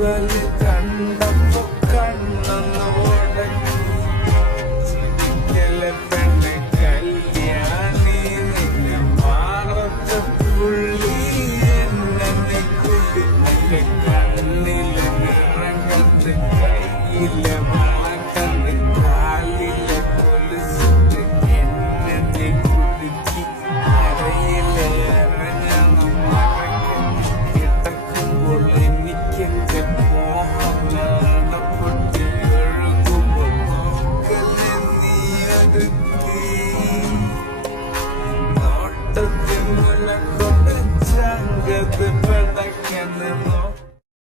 പൊങ്കല് കണ്ടപ്പോ കണ്ണൊന്നോടങ്ങി ചിരിക്കലെ പെണ്ണ് കല്യാണി നിന്നെ മാറത്ത പുള്ളി എന്നെ കുടി നിന്റെ കണ്ണിലെ നിറങ്ങത്ത് കയ്യിലെ